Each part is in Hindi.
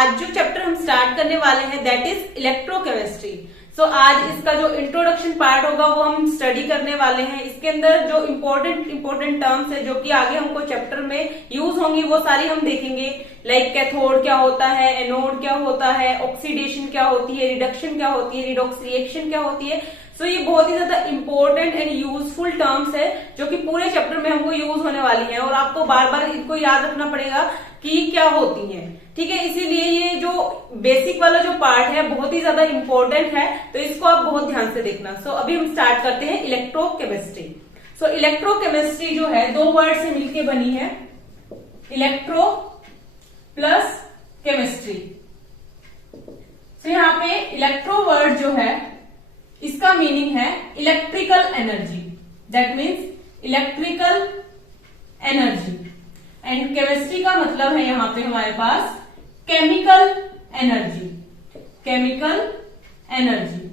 आज जो चैप्टर हम स्टार्ट करने वाले हैं दैट इज इलेक्ट्रोकेमिस्ट्री। सो आज इसका जो इंट्रोडक्शन पार्ट होगा वो हम स्टडी करने वाले हैं। इसके अंदर जो इम्पोर्टेंट टर्म्स है जो कि आगे हमको चैप्टर में यूज होंगी वो सारी हम देखेंगे। लाइक कैथोड क्या होता है, एनोड क्या होता है, ऑक्सीडेशन क्या होती है, रिडक्शन क्या होती है, रिडॉक्स रिएक्शन क्या होती है। सो ये बहुत ही ज्यादा इंपॉर्टेंट एंड यूजफुल टर्म्स है जो कि पूरे चैप्टर में हमको यूज होने वाली है और आपको बार बार इनको याद रखना पड़ेगा कि क्या होती है। ठीक है, इसीलिए ये जो बेसिक वाला जो पार्ट है बहुत ही ज्यादा इंपॉर्टेंट है, तो इसको आप बहुत ध्यान से देखना। सो अभी हम स्टार्ट करते हैं इलेक्ट्रोकेमिस्ट्री। सो इलेक्ट्रोकेमिस्ट्री जो है दो वर्ड से मिलकर बनी है, इलेक्ट्रो प्लस केमिस्ट्री। तो यहाँ पे इलेक्ट्रो वर्ड जो है इसका मीनिंग है electrical energy, that means electrical energy. And chemistry का मतलब है यहाँ पे हमारे पास chemical energy, chemical energy.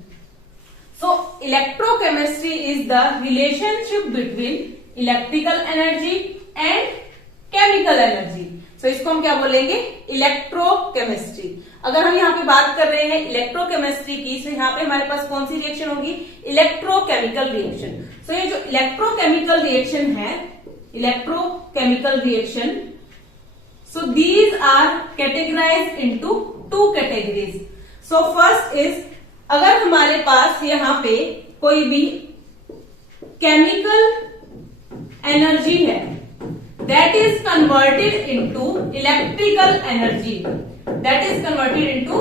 So electrochemistry is the relationship between electrical energy and chemical energy. So इसको हम क्या बोलेंगे, इलेक्ट्रोकेमिस्ट्री। अगर हम यहाँ पे बात कर रहे हैं इलेक्ट्रोकेमिस्ट्री की, तो यहाँ पे हमारे पास कौन सी रिएक्शन होगी, इलेक्ट्रोकेमिकल रिएक्शन। सो ये जो इलेक्ट्रोकेमिकल रिएक्शन है, electrochemical reaction, so these are categorized into two categories. So first is, अगर हमारे पास यहाँ पे कोई भी केमिकल एनर्जी है that is converted into electrical energy, that is converted into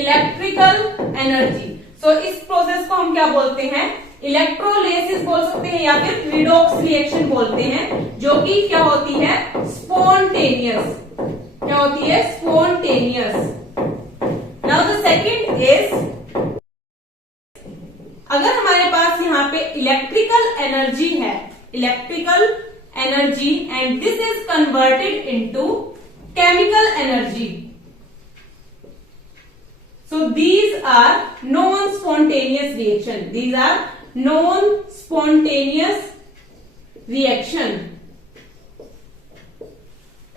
electrical energy। so इस प्रोसेस को हम क्या बोलते हैं, इलेक्ट्रोलिसिस बोल सकते हैं या फिर रिडॉक्स रिएक्शन बोलते हैं, जो कि क्या होती है, स्पॉन्टेनियस। क्या होती है, spontaneous. Now the second is, अगर हमारे पास यहाँ पे इलेक्ट्रिकल एनर्जी है, electrical energy and this is converted into chemical energy, so these are non-spontaneous reaction, these are non-spontaneous reaction।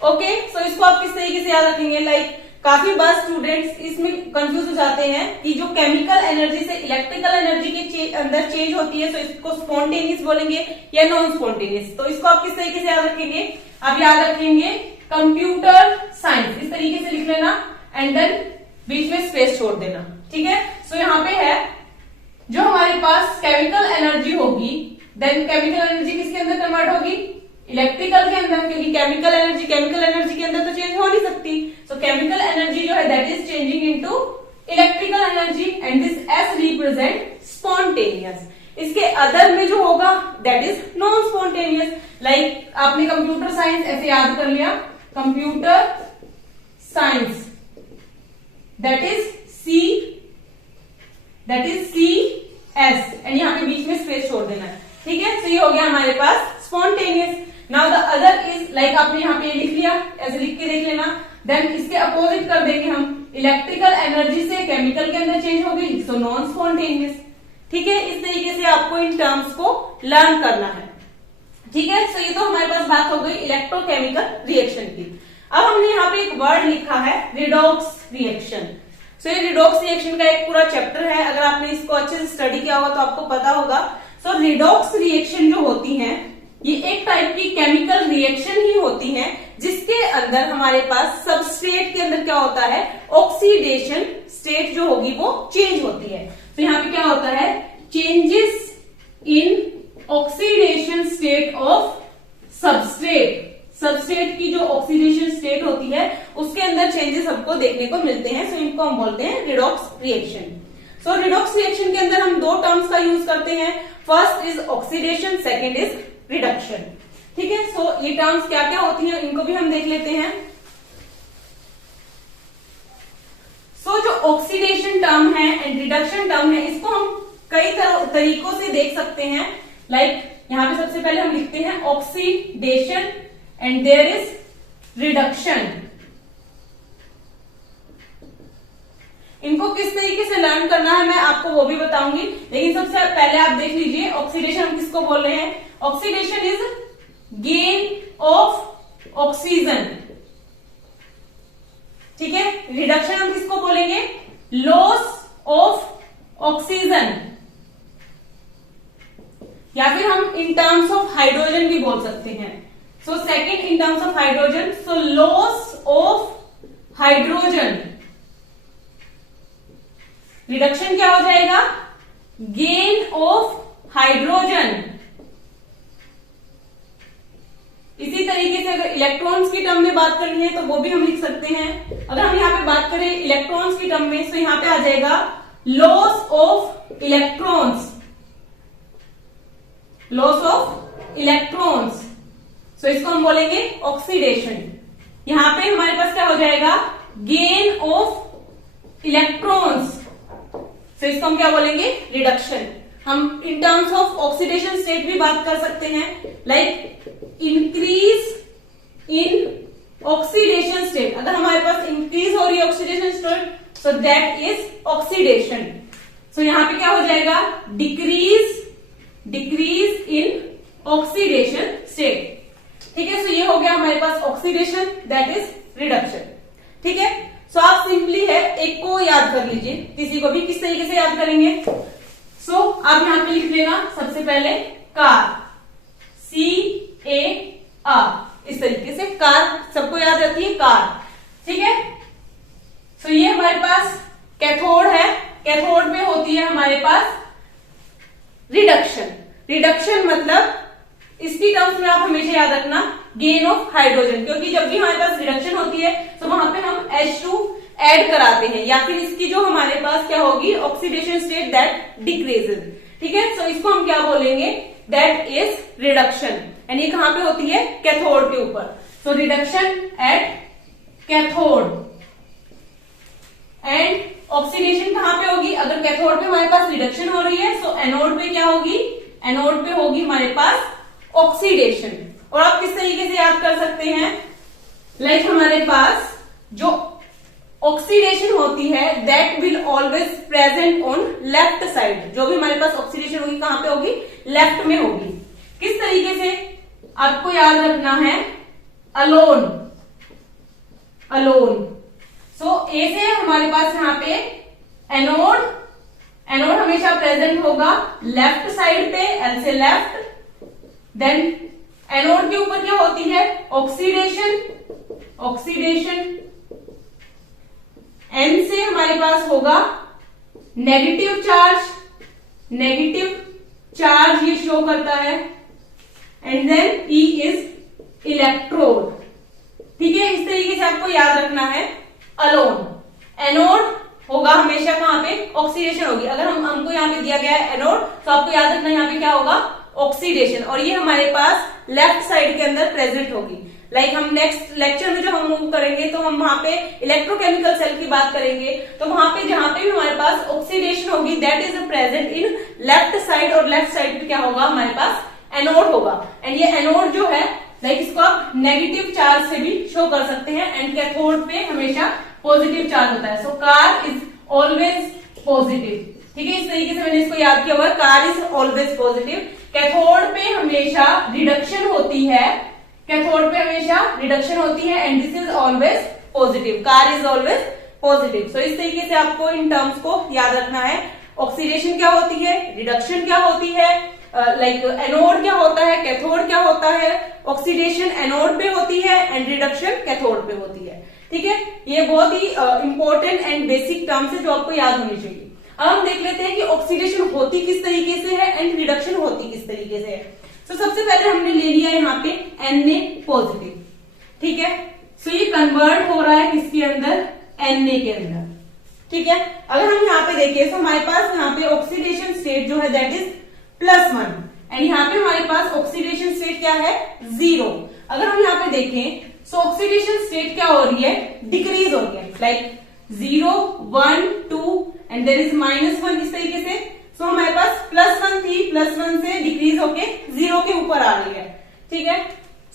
Okay, so इसको आप किस तरीके से याद रखेंगे, लाइक काफी बार स्टूडेंट्स इसमें कंफ्यूज हो जाते हैं कि जो केमिकल एनर्जी से इलेक्ट्रिकल एनर्जी के अंदर चेंज होती है, तो इसको स्पॉन्टेनियस बोलेंगे या नॉन स्पॉन्टेनियस। तो इसको आप किस तरीके से याद रखेंगे, आप याद रखेंगे कंप्यूटर साइंस, इस तरीके से लिख लेना एंड देन बीच में स्पेस छोड़ देना। ठीक है, सो यहाँ पे है जो हमारे पास केमिकल एनर्जी होगी, देन केमिकल एनर्जी किसके अंदर कन्वर्ट होगी, इलेक्ट्रिकल के अंदर, क्योंकि केमिकल एनर्जी के अंदर तो चेंज हो नहीं सकती। सो केमिकल एनर्जी जो है that is changing into electrical energy and this is represent spontaneous. इसके अदर में जो होगा that is non spontaneous. Like आपने कंप्यूटर साइंस ऐसे याद कर लिया, computer science that is C S and यहाँ पे बीच में स्पेस छोड़ देना है। ठीक है, तो ये हो गया हमारे पास spontaneous. Now the other is, like आपने यहाँ पे लिख लिया, ऐसे लिख के देख लेना, देन इसके अपोजिट कर देंगे हम, इलेक्ट्रिकल एनर्जी से केमिकल के अंदर चेंज हो गई, सो नॉन स्पॉन्टेनियस। ठीक है, इस तरीके से आपको इन टर्म्स को लर्न करना है। ठीक है, सो ये तो हमारे पास बात हो गई इलेक्ट्रोकेमिकल रिएक्शन की। अब हमने यहाँ पे एक वर्ड लिखा है रिडॉक्स रिएक्शन। सो ये रिडॉक्स रिएक्शन का एक पूरा चैप्टर है, अगर आपने इसको अच्छे से स्टडी किया होगा तो आपको पता होगा। सो रिडॉक्स रिएक्शन जो होती है ये एक टाइप की केमिकल रिएक्शन ही होती है, जिसके अंदर हमारे पास सबस्ट्रेट के अंदर क्या होता है, ऑक्सीडेशन स्टेट जो होगी वो चेंज होती है। तो यहाँ पे क्या होता है, changes in oxidation state of substrate. Substrate की जो ऑक्सीडेशन स्टेट होती है उसके अंदर चेंजेस हमको देखने को मिलते हैं, सो इनको हम बोलते हैं रिडॉक्स रिएक्शन। सो रिडॉक्स रिएक्शन के अंदर हम दो टर्म्स का यूज करते हैं, first is oxidation, second is reduction. ठीक है, सो ये टर्म्स क्या क्या होती हैं इनको भी हम देख लेते हैं। सो जो ऑक्सीडेशन टर्म है एंड रिडक्शन टर्म है, इसको हम कई तरीकों से देख सकते हैं। लाइक यहाँ पे सबसे पहले हम लिखते हैं oxidation and there is reduction. इनको किस तरीके से लर्न करना है मैं आपको वो भी बताऊंगी, लेकिन सबसे पहले आप देख लीजिए ऑक्सीडेशन हम किसको बोल रहे हैं, oxidation is gain of oxygen. ठीक है। रिडक्शन हम किसको बोलेंगे? लॉस ऑफ ऑक्सीजन, या फिर हम इन टर्म्स ऑफ हाइड्रोजन भी बोल सकते हैं। So second in terms of hydrogen, so loss of hydrogen, reduction क्या हो जाएगा? Gain of hydrogen. इसी तरीके से अगर इलेक्ट्रॉन्स की टर्म में बात करनी है तो वो भी हम लिख सकते हैं। अगर हम यहाँ पे बात करें इलेक्ट्रॉन्स की टर्म में, तो यहाँ पे आ जाएगा loss of electrons, loss of electrons. So इसको हम बोलेंगे ऑक्सीडेशन। यहां पे हमारे पास क्या हो जाएगा? Gain of electrons. सो इसको हम क्या बोलेंगे? रिडक्शन। हम in terms of oxidation state भी बात कर सकते हैं, like increase in oxidation state. अगर हमारे पास इंक्रीज हो रही है oxidation state, so that is oxidation. So यहां पे क्या हो जाएगा? Decrease in oxidation state. ठीक है। सो ये हो गया हमारे पास ऑक्सीडेशन, दैट इज रिडक्शन। ठीक है। सो आप सिंपली है एक को याद कर लीजिए, किसी को भी किस तरीके से याद करेंगे। सो आप यहां पे लिख लेना सबसे पहले कार, CAR, इस तरीके से कार सबको याद रहती है, कार। ठीक है। सो ये हमारे पास कैथोड है, कैथोड में होती है हमारे पास रिडक्शन। रिडक्शन मतलब इसकी टर्म्स में आप हमेशा याद रखना गेन ऑफ हाइड्रोजन, क्योंकि जब भी हमारे पास रिडक्शन होती है तो वहां पे हम H2 ऐड कराते हैं, या फिर इसकी जो हमारे पास क्या होगी? Oxidation state that decreases. ठीक है। सो इसको हम क्या बोलेंगे? That is reduction. एंड ये कहां पे होती है? कैथोड के ऊपर। So reduction at cathode. And oxidation कहां पे होगी? अगर कैथोड पे हमारे पास रिडक्शन हो रही है, सो एनोड पे क्या होगी? एनोड पे होगी हमारे पास ऑक्सीडेशन। और आप किस तरीके से याद कर सकते हैं? लाइक हमारे पास जो ऑक्सीडेशन होती है that will always present on left side. जो भी हमारे पास ऑक्सीडेशन होगी कहां पे होगी? लेफ्ट में होगी। किस तरीके से आपको याद रखना है? Alone, alone. सो ए से हमारे पास यहां पे एनोड, एनोड हमेशा प्रेजेंट होगा लेफ्ट साइड पे, एल से लेफ्ट। देन एनोड के ऊपर क्या होती है? Oxidation, oxidation. एन से हमारे पास होगा नेगेटिव चार्ज, नेगेटिव चार्ज ये शो करता है। And then E is electrode. ठीक है। इस तरीके से आपको याद रखना है अलोन। एनोड होगा हमेशा कहां पे? ऑक्सीडेशन होगी। अगर हमको यहाँ पे दिया गया है एनोड, तो आपको याद रखना यहाँ पे क्या होगा? ऑक्सीडेशन। और ये हमारे पास लेफ्ट साइड के अंदर प्रेजेंट होगी। लाइक हम नेक्स्ट लेक्चर में जो हम मूव करेंगे तो हम वहां पे इलेक्ट्रोकेमिकल सेल की बात करेंगे, तो वहां पे जहां पे भी हमारे पास ऑक्सीडेशन होगी that is present in left side, और लेफ्ट साइड पे क्या होगा? हमारे पास एनोड होगा। एंड ये एनोड जो है लाइक इसको आप नेगेटिव चार्ज से भी शो कर सकते हैं, एंड कैथोड पे हमेशा पॉजिटिव चार्ज होता है। So car is always positive. ठीक है। इस तरीके से मैंने इसको याद किया हुआ है, car is always positive. Cathode पे हमेशा रिडक्शन होती है, कैथोड पे हमेशा रिडक्शन होती है, and this is always positive. Car is always positive. So इस तरीके से आपको इन टर्म्स को याद रखना है। ऑक्सीडेशन क्या होती है? रिडक्शन क्या होती है? लाइक एनोड क्या होता है? कैथोड क्या होता है? ऑक्सीडेशन एनोड पे होती है एंड रिडक्शन कैथोड पे होती है। ठीक है। ये बहुत ही इंपॉर्टेंट एंड बेसिक टर्म्स है जो आपको याद होनी चाहिए। अब हम देख लेते हैं कि ऑक्सीडेशन होती किस तरीके से है एंड रिडक्शन होती किस तरीके से है। तो सबसे पहले हमने ले लिया यहाँ पे Na पॉजिटिव। ठीक है। सो ये कन्वर्ट हो रहा है किसके अंदर? Na के अंदर। ठीक है। अगर हम यहाँ पे देखें तो हमारे पास यहाँ पे ऑक्सीडेशन स्टेट जो है दैट इज +1, एंड यहाँ पे हमारे पास ऑक्सीडेशन स्टेट क्या है? 0। अगर हम यहाँ पे देखें सो ऑक्सीडेशन स्टेट क्या हो रही है? डिक्रीज हो रही है, लाइक 0, 1, 2 एंड देयर इज -1 इस तरीके से। सो हमारे पास +1 थी, +1 से डिक्रीज होके 0 के ऊपर आ रही है। ठीक है।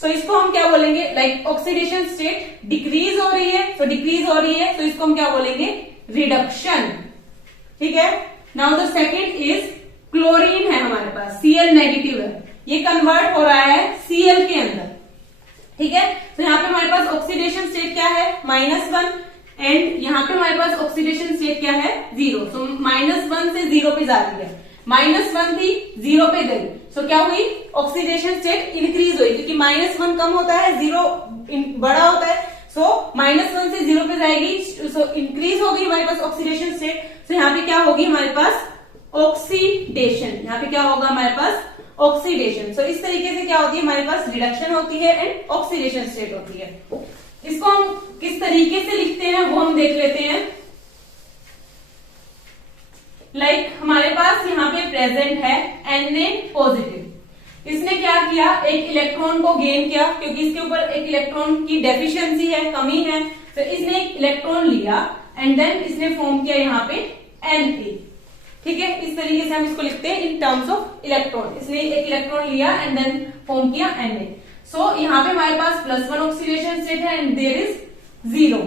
सो इसको हम क्या बोलेंगे? लाइक ऑक्सीडेशन स्टेट डिक्रीज हो रही है, सो डिक्रीज हो रही है, तो इसको हम क्या बोलेंगे? रिडक्शन। ठीक है। Now the second is chlorine है हमारे पास, Cl नेगेटिव है, ये कन्वर्ट हो रहा है Cl के अंदर। ठीक है। तो यहाँ पे हमारे पास ऑक्सीडेशन स्टेट क्या है? -1, एंड यहाँ पे हमारे पास ऑक्सीडेशन स्टेट क्या है, 0। सो -1 से 0 पे जा रही है, -1 थी 0 पे गई, सो क्या हुई, ऑक्सीडेशन स्टेट इंक्रीज हुई, क्योंकि -1 कम होता है, 0 बड़ा होता है, सो -1 से 0 पे जाएगी, सो इंक्रीज हो गई हमारे पास ऑक्सीडेशन स्टेट। सो यहाँ पे क्या होगी हमारे पास, ऑक्सीडेशन, यहाँ पे क्या होगा हमारे पास, ऑक्सीडेशन। सो इस तरीके से क्या होती है हमारे पास, रिडक्शन होती है एंड ऑक्सीडेशन स्टेट होती है। इसको हम किस तरीके से लिखते हैं वो हम देख लेते हैं। लाइक हमारे पास यहाँ पे प्रेजेंट है Na पॉजिटिव, इसने क्या किया, एक इलेक्ट्रॉन को गेन किया, क्योंकि इसके ऊपर एक इलेक्ट्रॉन की डेफिशिएंसी है, कमी है, तो इसने एक इलेक्ट्रॉन लिया एंड देन इसने फॉर्म किया यहाँ पे Na। ठीक है, इस तरीके से हम इसको लिखते हैं इन टर्म्स ऑफ इलेक्ट्रॉन, इसने एक इलेक्ट्रॉन लिया एंड देन फॉर्म किया Na। सो यहाँ पे हमारे पास +1 ऑक्सीडेशन स्टेट है एंड देयर इज 0।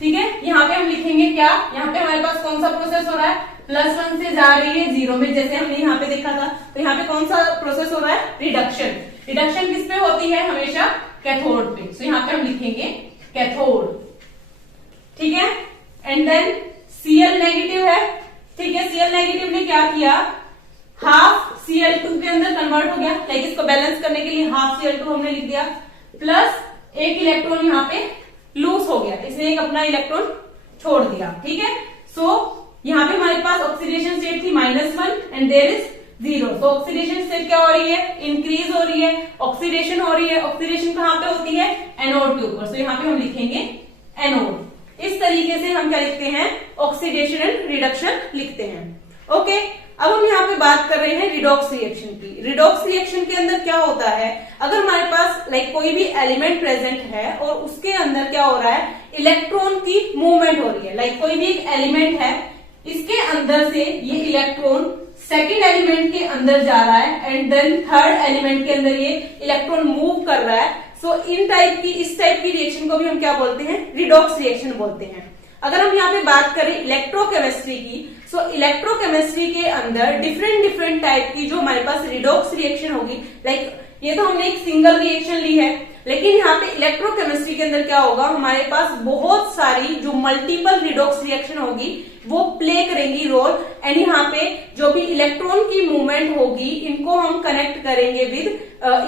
ठीक है, यहाँ पे हम लिखेंगे क्या, यहाँ पे हमारे पास कौन सा प्रोसेस हो रहा है, +1 से जा रही है 0 में, जैसे हमने यहाँ पे देखा था। तो यहाँ पे कौन सा प्रोसेस हो रहा है, रिडक्शन। रिडक्शन किस पे होती है, हमेशा कैथोड पे, सो यहाँ पे हम लिखेंगे कैथोड। ठीक है, एंड देन Cl नेगेटिव है। ठीक है, Cl नेगेटिव ने क्या किया, हाफ Cl2 के अंदर कन्वर्ट हो गया, लाइक इसको बैलेंस करने के लिए हाफ Cl2 हमने लिख दिया, प्लस एक इलेक्ट्रॉन यहाँ पे लूज हो गया, इसने एक अपना इलेक्ट्रॉन छोड़ दिया। ठीक है, सो यहाँ पे हमारे पास ऑक्सीडेशन स्टेट थी -1 एंड देयर इज 0। तो ऑक्सीडेशन स्टेट क्या हो रही है, इंक्रीज हो रही है, ऑक्सीडेशन हो रही है। ऑक्सीडेशन कहाँ पे होती है, एनोड के ऊपर, सो यहाँ पे हम लिखेंगे एनोड। इस तरीके से हम क्या लिखते हैं, ऑक्सीडेशन एंड रिडक्शन लिखते हैं। ओके, अब हम यहाँ पे बात कर रहे हैं रिडॉक्स रिएक्शन की। रिडॉक्स रिएक्शन के अंदर क्या होता है, अगर हमारे पास लाइक कोई भी एलिमेंट प्रेजेंट है और उसके अंदर क्या हो रहा है, इलेक्ट्रॉन की मूवमेंट हो रही है। लाइक कोई भी एक एलिमेंट है, इसके अंदर से ये इलेक्ट्रॉन सेकेंड एलिमेंट के अंदर जा रहा है एंड देन थर्ड एलिमेंट के अंदर ये इलेक्ट्रॉन मूव कर रहा है। सो इस टाइप की रिएक्शन को भी हम क्या बोलते हैं, रिडॉक्स रिएक्शन बोलते हैं। अगर हम यहाँ पे बात करें इलेक्ट्रोकेमिस्ट्री की, सो इलेक्ट्रोकेमिस्ट्री के अंदर डिफरेंट टाइप की जो हमारे पास रिडॉक्स रिएक्शन होगी, लाइक ये तो हमने एक सिंगल रिएक्शन ली है, लेकिन यहाँ पे इलेक्ट्रोकेमिस्ट्री के अंदर क्या होगा, हमारे पास बहुत सारी जो मल्टीपल रिडॉक्स रिएक्शन होगी वो प्ले करेंगी रोल। एंड यहाँ पे जो भी इलेक्ट्रॉन की मूवमेंट होगी, इनको हम कनेक्ट करेंगे विद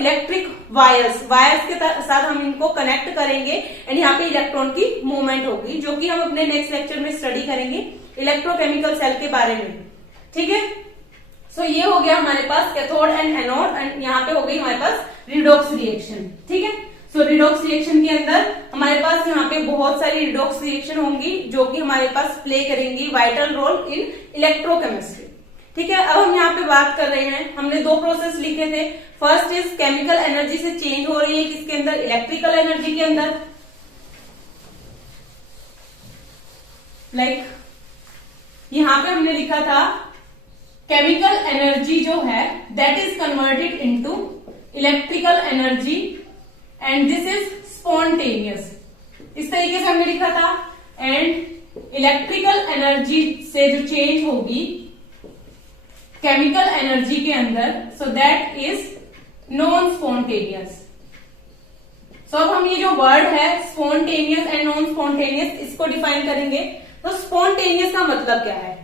इलेक्ट्रिक वायर्स के साथ हम इनको कनेक्ट करेंगे एंड यहाँ पे इलेक्ट्रॉन की मूवमेंट होगी, जो कि हम अपने नेक्स्ट लेक्चर में स्टडी करेंगे इलेक्ट्रोकेमिकल सेल के बारे में। ठीक है, सो ये हो गया हमारे पास कैथोड एंड एनोड, एंड यहाँ पे हो गई हमारे पास रिडॉक्स रिएक्शन। ठीक है, सो रिडॉक्स रिएक्शन के अंदर हमारे पास यहाँ पे बहुत सारी रिडॉक्स रिएक्शन होंगी जो कि हमारे पास प्ले करेंगी वाइटल रोल इन इलेक्ट्रोकेमिस्ट्री। ठीक है, अब हम यहाँ पे बात कर रहे हैं, हमने 2 प्रोसेस लिखे थे। फर्स्ट इज केमिकल एनर्जी से चेंज हो रही है किसके अंदर, इलेक्ट्रिकल एनर्जी के अंदर। लाइक यहाँ पे हमने लिखा था केमिकल एनर्जी जो है that is converted into electrical energy and this is spontaneous, इस तरीके से हमने लिखा था। एंड इलेक्ट्रिकल एनर्जी से जो चेंज होगी केमिकल एनर्जी के अंदर, so that is non spontaneous. So अब हम ये जो वर्ड है स्पॉन्टेनियस एंड नॉन स्पॉन्टेनियस, इसको डिफाइन करेंगे। तो स्पॉन्टेनियस का मतलब क्या है,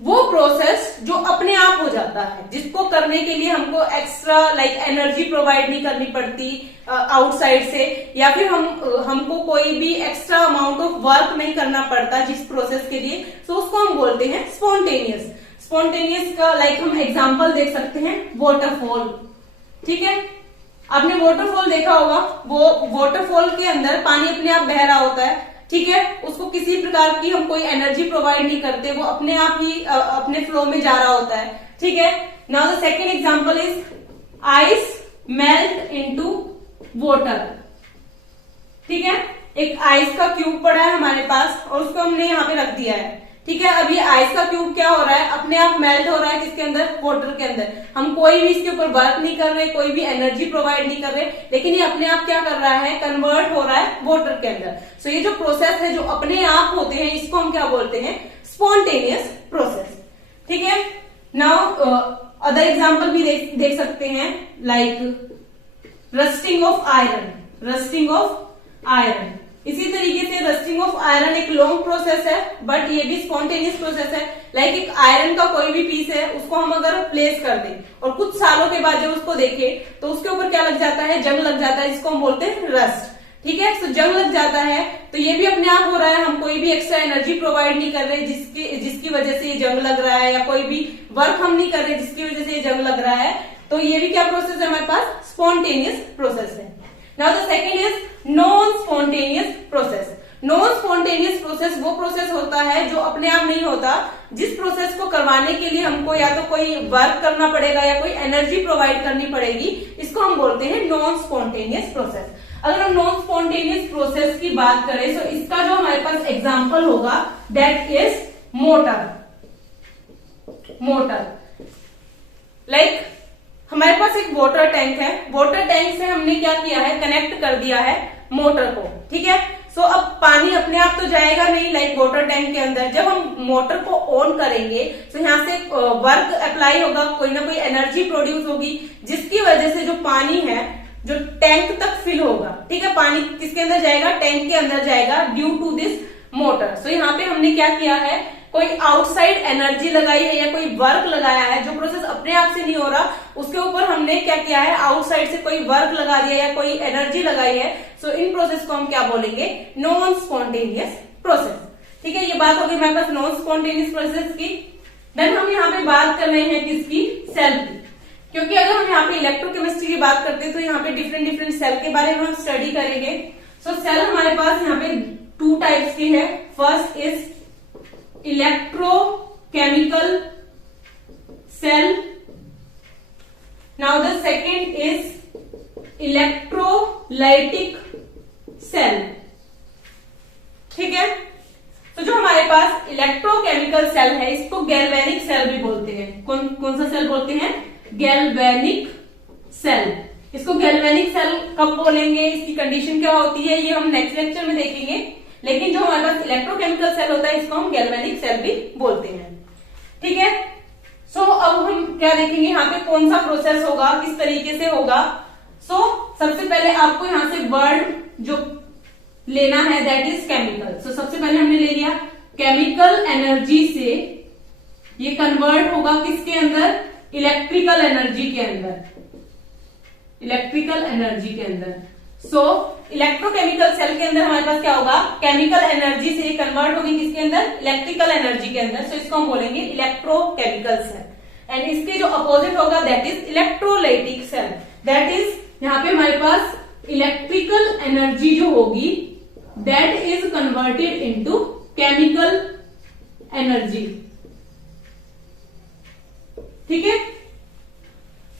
वो प्रोसेस जो अपने आप हो जाता है, जिसको करने के लिए हमको एक्स्ट्रा लाइक एनर्जी प्रोवाइड नहीं करनी पड़ती आउटसाइड से, या फिर हमको कोई भी एक्स्ट्रा अमाउंट ऑफ वर्क नहीं करना पड़ता जिस प्रोसेस के लिए, सो उसको हम बोलते हैं स्पॉन्टेनियस। स्पॉन्टेनियस का लाइक हम एग्जांपल देख सकते हैं वाटरफॉल। ठीक है, आपने वाटरफॉल देखा होगा, वो वाटरफॉल के अंदर पानी अपने आप बह रहा होता है। ठीक है, उसको किसी प्रकार की हम कोई एनर्जी प्रोवाइड नहीं करते, वो अपने आप ही अपने फ्लो में जा रहा होता है। ठीक है, now the second example is ice melt into water. ठीक है, एक आइस का क्यूब पड़ा है हमारे पास और उसको हमने यहाँ पे रख दिया है। ठीक है, अब ये आइस का क्यूब क्या हो रहा है, अपने आप मेल्ट हो रहा है किसके अंदर, वाटर के अंदर। हम कोई भी इसके ऊपर वर्क नहीं कर रहे, कोई भी एनर्जी प्रोवाइड नहीं कर रहे, लेकिन ये अपने आप क्या कर रहा है, कन्वर्ट हो रहा है वाटर के अंदर। सो ये जो प्रोसेस है जो अपने आप होते हैं, इसको हम क्या बोलते हैं, स्पॉन्टेनियस प्रोसेस। ठीक है, नाउ अदर एग्जाम्पल भी देख सकते हैं, like rusting of iron. Rusting of iron, इसी तरीके से रस्टिंग ऑफ आयरन एक लॉन्ग प्रोसेस है, बट ये भी स्पॉन्टेनियस प्रोसेस है। लाइक एक आयरन का कोई भी पीस है, उसको हम अगर प्लेस कर दें और कुछ सालों के बाद जब उसको देखें तो उसके ऊपर क्या लग जाता है, जंग लग जाता है, जिसको हम बोलते हैं रस्ट। ठीक है, तो जंग लग जाता है, तो ये भी अपने आप हो रहा है, हम कोई भी एक्स्ट्रा एनर्जी प्रोवाइड नहीं कर रहे जिसकी वजह से ये जंग लग रहा है, या कोई भी वर्क हम नहीं कर रहे जिसकी वजह से ये जंग लग रहा है। तो ये भी क्या प्रोसेस है हमारे पास, स्पॉन्टेनियस प्रोसेस है। Now the second is non spontaneous process. Non spontaneous process वो प्रोसेस होता है जो अपने आप नहीं होता, जिस प्रोसेस को करवाने के लिए हमको या तो कोई वर्क करना पड़ेगा या कोई एनर्जी प्रोवाइड करनी पड़ेगी, इसको हम बोलते हैं नॉन स्पॉन्टेनियस प्रोसेस। अगर हम नॉन स्पॉन्टेनियस प्रोसेस की बात करें तो इसका जो हमारे पास एग्जाम्पल होगा दैट इज मोटर। लाइक हमारे पास एक वाटर टैंक है, वाटर टैंक से हमने क्या किया है, कनेक्ट कर दिया है मोटर को। ठीक है, सो अब पानी अपने आप तो जाएगा नहीं लाइक वाटर टैंक के अंदर। जब हम मोटर को ऑन करेंगे तो यहाँ से वर्क अप्लाई होगा, कोई ना कोई एनर्जी प्रोड्यूस होगी, जिसकी वजह से जो पानी है जो टैंक तक फिल होगा। ठीक है, पानी किसके अंदर जाएगा, टैंक के अंदर जाएगा ड्यू टू दिस मोटर। सो यहाँ पे हमने क्या किया है, कोई आउटसाइड एनर्जी लगाई है या कोई वर्क लगाया है, जो प्रोसेस अपने आप से नहीं हो रहा उसके ऊपर हमने क्या किया है, आउटसाइड से कोई वर्क लगा दिया या कोई एनर्जी लगाई है। सो इन प्रोसेस को हम क्या बोलेंगे, नॉन स्पॉन्टेनियस प्रोसेस। ठीक है, ये बात होगी हमारे पास नॉन स्पॉन्टेनियस प्रोसेस की। देन हम यहाँ पे बात कर रहे हैं किसकी, सेल की, क्योंकि अगर हम यहाँ पे इलेक्ट्रोकेमिस्ट्री की बात करते हैं तो यहाँ पे डिफरेंट सेल के बारे में हम स्टडी करेंगे। सो सेल हमारे पास यहाँ पे 2 टाइप्स की है। First is electrochemical cell. Now the second is electrolytic cell. ठीक है, तो जो हमारे पास इलेक्ट्रोकेमिकल सेल है इसको गैल्वेनिक सेल भी बोलते हैं। कौन सा सेल बोलते हैं, गैल्वेनिक सेल। इसको गैल्वेनिक सेल कब बोलेंगे, इसकी कंडीशन क्या होती है, ये हम नेक्स्ट लेक्चर में देखेंगे। लेकिन जो हमारे पास इलेक्ट्रोकेमिकल सेल होता है इसको हम गैल्वेनिक सेल भी बोलते हैं। ठीक है, सो अब हम क्या देखेंगे, यहाँ पे कौन सा प्रोसेस होगा, किस तरीके से होगा। सो सबसे पहले आपको यहाँ से वर्ड जो लेना है दैट इज केमिकल। सो सबसे पहले हमने ले लिया केमिकल एनर्जी से ये कन्वर्ट होगा किसके अंदर, इलेक्ट्रिकल एनर्जी के अंदर, इलेक्ट्रिकल एनर्जी के अंदर। सो इलेक्ट्रोकेमिकल सेल के अंदर हमारे पास क्या होगा, केमिकल एनर्जी से कन्वर्ट होगी किसके अंदर, इलेक्ट्रिकल एनर्जी के अंदर। सो इसको हम बोलेंगे इलेक्ट्रोकेमिकल सेल। एंड इसके जो अपोजिट होगा that is electrolytic cell. That is यहाँ पे हमारे पास इलेक्ट्रिकल एनर्जी जो होगी that is converted into chemical energy. ठीक है,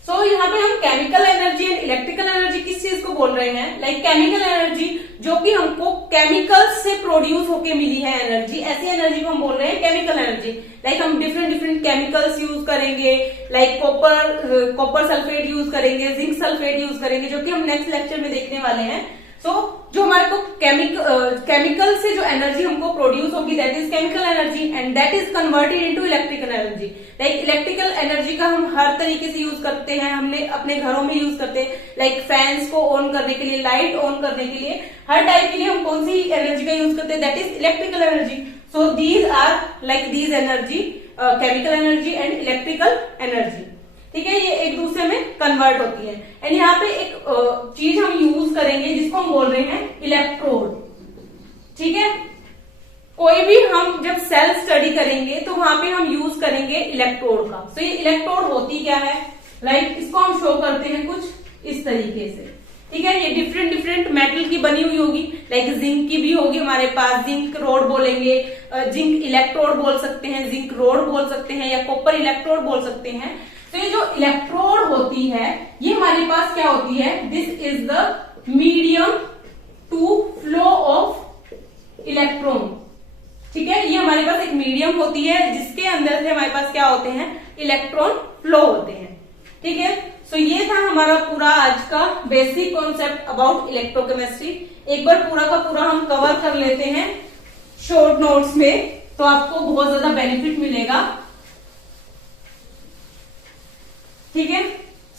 सो यहाँ पे हम chemical energy and electrical energy किस चीज को बोल रहे हैं, लाइक केमिकल एनर्जी जो कि हमको केमिकल्स से प्रोड्यूस होके मिली है एनर्जी, ऐसी एनर्जी को हम बोल रहे हैं केमिकल एनर्जी। लाइक हम डिफरेंट केमिकल्स यूज करेंगे, लाइक कॉपर सल्फेट यूज करेंगे, जिंक सल्फेट यूज करेंगे, जो कि हम नेक्स्ट लेक्चर में देखने वाले हैं। सो जो हमारे को केमिकल से जो एनर्जी हमको प्रोड्यूस होगी that is chemical energy and that is converted into electrical energy. Like electrical energy का हम हर तरीके से यूज करते हैं, हमने अपने घरों में यूज करते हैं, लाइक फैंस को ऑन करने के लिए, लाइट ऑन करने के लिए, हर टाइप के लिए हम कौन सी एनर्जी का यूज करते हैं, that is electrical energy. So these are like these energy, chemical energy and electrical energy. ठीक है, ये एक दूसरे में कन्वर्ट होती है। एंड यहाँ पे एक चीज हम यूज करेंगे जिसको हम बोल रहे हैं इलेक्ट्रोड। ठीक है, कोई भी हम जब सेल स्टडी करेंगे तो वहां पे हम यूज करेंगे इलेक्ट्रोड का। तो ये इलेक्ट्रोड होती क्या है, लाइक इसको हम शो करते हैं कुछ इस तरीके से। ठीक है, ये डिफरेंट मेटल की बनी हुई होगी, लाइक जिंक की भी होगी हमारे पास, जिंक रोड बोलेंगे, जिंक इलेक्ट्रोड बोल सकते हैं, जिंक रोड बोल सकते हैं, या कॉपर इलेक्ट्रोड बोल सकते हैं। तो ये जो इलेक्ट्रोड होती है ये हमारे पास क्या होती है, this is the medium to flow of electron. ठीक है, ये हमारे पास एक मीडियम होती है जिसके अंदर से हमारे पास क्या होते हैं, इलेक्ट्रॉन फ्लो होते हैं। ठीक है, सो ये था हमारा पूरा आज का बेसिक कॉन्सेप्ट अबाउट इलेक्ट्रोकेमिस्ट्री। एक बार पूरा का पूरा हम कवर कर लेते हैं शॉर्ट नोट्स में, तो आपको बहुत ज्यादा बेनिफिट मिलेगा। ठीक है,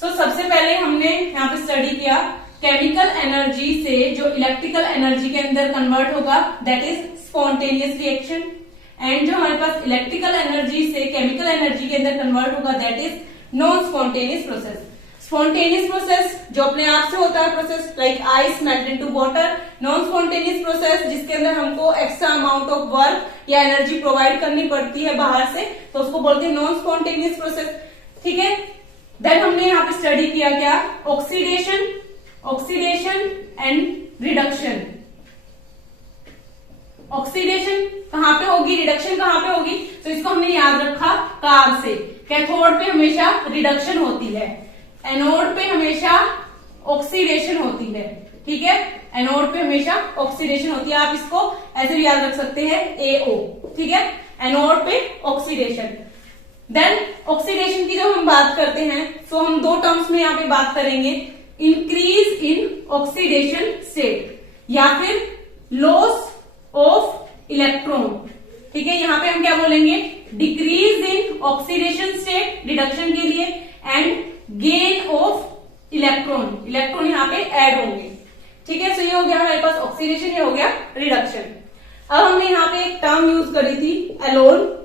सो सबसे पहले हमने यहाँ पे स्टडी किया केमिकल एनर्जी से जो इलेक्ट्रिकल एनर्जी के अंदर कन्वर्ट होगा that is spontaneous reaction, and जो हमारे पास इलेक्ट्रिकल एनर्जी से केमिकल एनर्जी के अंदर कन्वर्ट होगा that is non spontaneous process. Spontaneous process जो अपने आप से होता है process like ice melt into water, non spontaneous process जिसके अंदर हमको एक्स्ट्रा अमाउंट ऑफ वर्क या एनर्जी प्रोवाइड करनी पड़ती है बाहर से, तो उसको बोलते हैं नॉन स्पॉन्टेनियस प्रोसेस। ठीक है, देन हमने यहाँ पे स्टडी किया क्या, oxidation, oxidation and reduction. Oxidation कहाँ पे होगी, रिडक्शन कहाँ पे होगी, तो इसको हमने याद रखा कार से। कैथोड पे हमेशा रिडक्शन होती है, एनोड पे हमेशा ऑक्सीडेशन होती है। ठीक है, एनोड पे हमेशा ऑक्सीडेशन होती है, आप इसको ऐसे भी याद रख सकते हैं AO। ठीक है, एनोड पे ऑक्सीडेशन। देन ऑक्सीडेशन की जो हम बात करते हैं तो हम दो टर्म्स में यहाँ पे बात करेंगे, इंक्रीज इन ऑक्सीडेशन स्टेट या फिर लॉस ऑफ इलेक्ट्रॉन। ठीक है, यहाँ पे हम क्या बोलेंगे, decrease in oxidation state reduction के लिए, and gain of electron, electron यहाँ पे ऐड होंगे। ठीक है, सो ये हो गया हमारे पास ऑक्सीडेशन, ये हो गया रिडक्शन। अब हमने यहाँ पे एक टर्म यूज करी थी एलोन।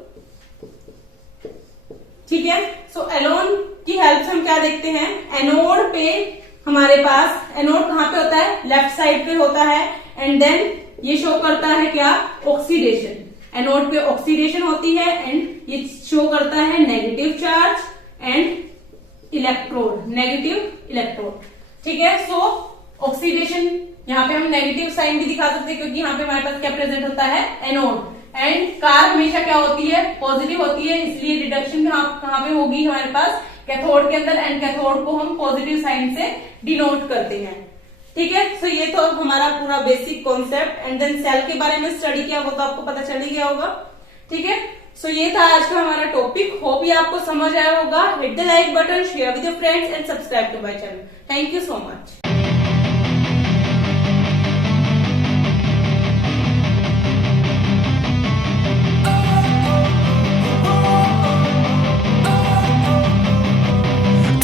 ठीक है, सो एलोन की हेल्प से हम क्या देखते हैं, एनोड पे हमारे पास, एनोड कहाँ पे होता है, लेफ्ट साइड पे होता है, एंड देन ये शो करता है क्या, ऑक्सीडेशन। एनोड पे ऑक्सीडेशन होती है एंड ये शो करता है negative charge and electrode, negative electrode. ठीक है, सो ऑक्सीडेशन यहाँ पे हम नेगेटिव साइन भी दिखा सकते हैं क्योंकि यहाँ पे हमारे पास क्या प्रेजेंट होता है, एनोड, एंड कार हमेशा क्या होती है, पॉजिटिव होती है, इसलिए रिडक्शन कहाँ पे होगी हमारे पास, कैथोड के अंदर, एंड कैथोड को हम पॉजिटिव साइन से डिनोट करते हैं। ठीक है, सो ये तो हमारा पूरा basic concept, and then cell के बारे में स्टडी किया वो तो आपको पता चल ही गया होगा। ठीक है, सो ये था आज का हमारा टॉपिक, होप ये आपको समझ आया होगा। Hit the like button, share with your friends and subscribe to my channel. Thank you so much.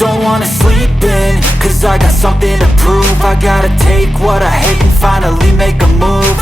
Don't wanna sleep in, 'cause I got something to prove. I gotta take what I hate and finally make a move.